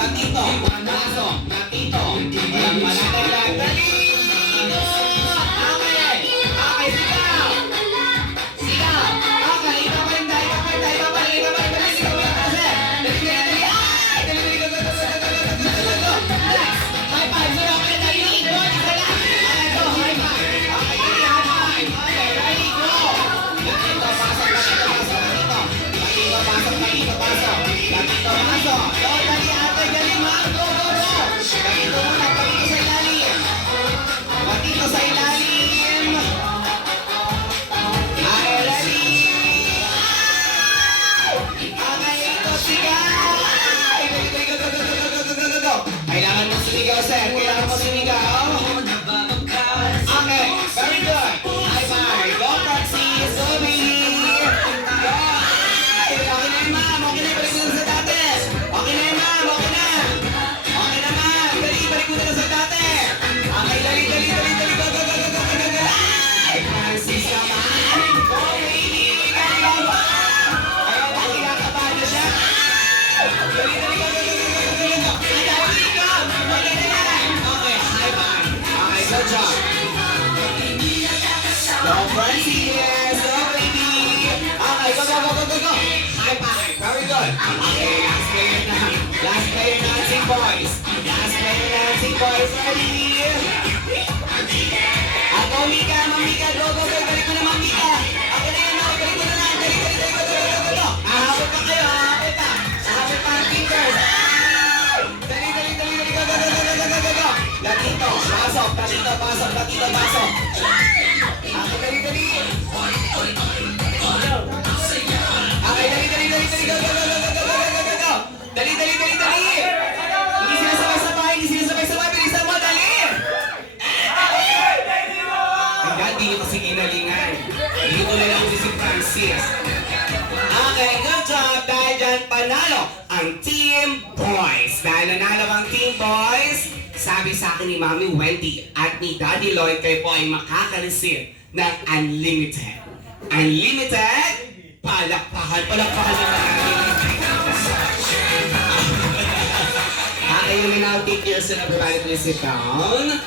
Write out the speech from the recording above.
latito, baso, latito. Walang mananaglag. Daligo! Okay. Okay, sigaw. Sigaw. Okay, ikaw pa rin tayo, ikaw pa rin tayo, ikaw pa rin, ikaw pa rin, ikaw pa rin, kasi. Dali, dali, dali. Ay! Dali, dali, go, go, go, go, go, go, go, go, go. Relax. High five. Sir, okay, dali. Go, isa lang. Okay, go, high five. Okay, dali, high five. Okay, ready, go. Latito, pasok, latito, pasok, latito. Latito, pasok, latito, pasok. Latito, pasok. Go, dali, ate, dali, ma'am. Go, go, go. Latito muna, patito sa ilalim. Patito sa ilalim. Okay, ready. Okay, ito, sigaw. Ay, dali, dali, go, go, go, go, go, go, go, go, go. Kailangan mo sumigaw, sir. Kailangan mo sumigaw. Okay, very good. High five. Go, Francis. Go, baby. Go. Ay, okay na yun, ma'am. Okay na, balik mo na sa dati. Okay na yun, ma'am. Okay na. Okay na, ma'am. Dali, balik mo na sa dati. Okay, dali, dali, dali, dali. Go, go, go, go, go, go, go, go. Ay, Francis naman. Go, baby. Go, go. Ayaw ba, kinakabahan na siya? Dali, dali, go, go, go, go, go, go, go. Ay, dali, go. Okay na yan. Okay, high five. Okay, good job. Go, Francis! Go, baby! Okay, go, go, go, go, go, go! High five! Very good! Okay, last player na. Last player na, Sing Boys! Last player na, Sing Boys! Ready? Ako, Mika! Mamika! Go, go, go! Balik mo na, Mamika! Okay na yan, Mami! Balik mo na lang! Dali, dali, dali! Go, go, go, go, go! Hahabol pa kayo! Hahabol pa! Hahabol pa ang fingers! Dali, dali, dali, dali! Go, go, go, go, go, go, go, go! Latito! Pasok! Latito! Pasok! Latito! Pasok! Okay, dali, dali! Okay, dali, dali, dali, dali, go, go, go, go, go, go, go, go, go, go! Dali, dali, dali, dali! Hindi sila sabay-sabay, hindi sila sabay-sabay, bilisan mo, dali! Hanggang di nyo kasi ginalingan. Dito na lang si Francis. Okay, good job! Dahil dyan, panalo ang Team Boys. Dahil nanalo ang Team Boys, sabi sa akin ni Mami Wendy at ni Daddy Lloyd, kayo po ay makaka-receive ng unlimited. Unlimited? Palakpakan naman natin. Okay, you may now take your seat. Everybody please sit down.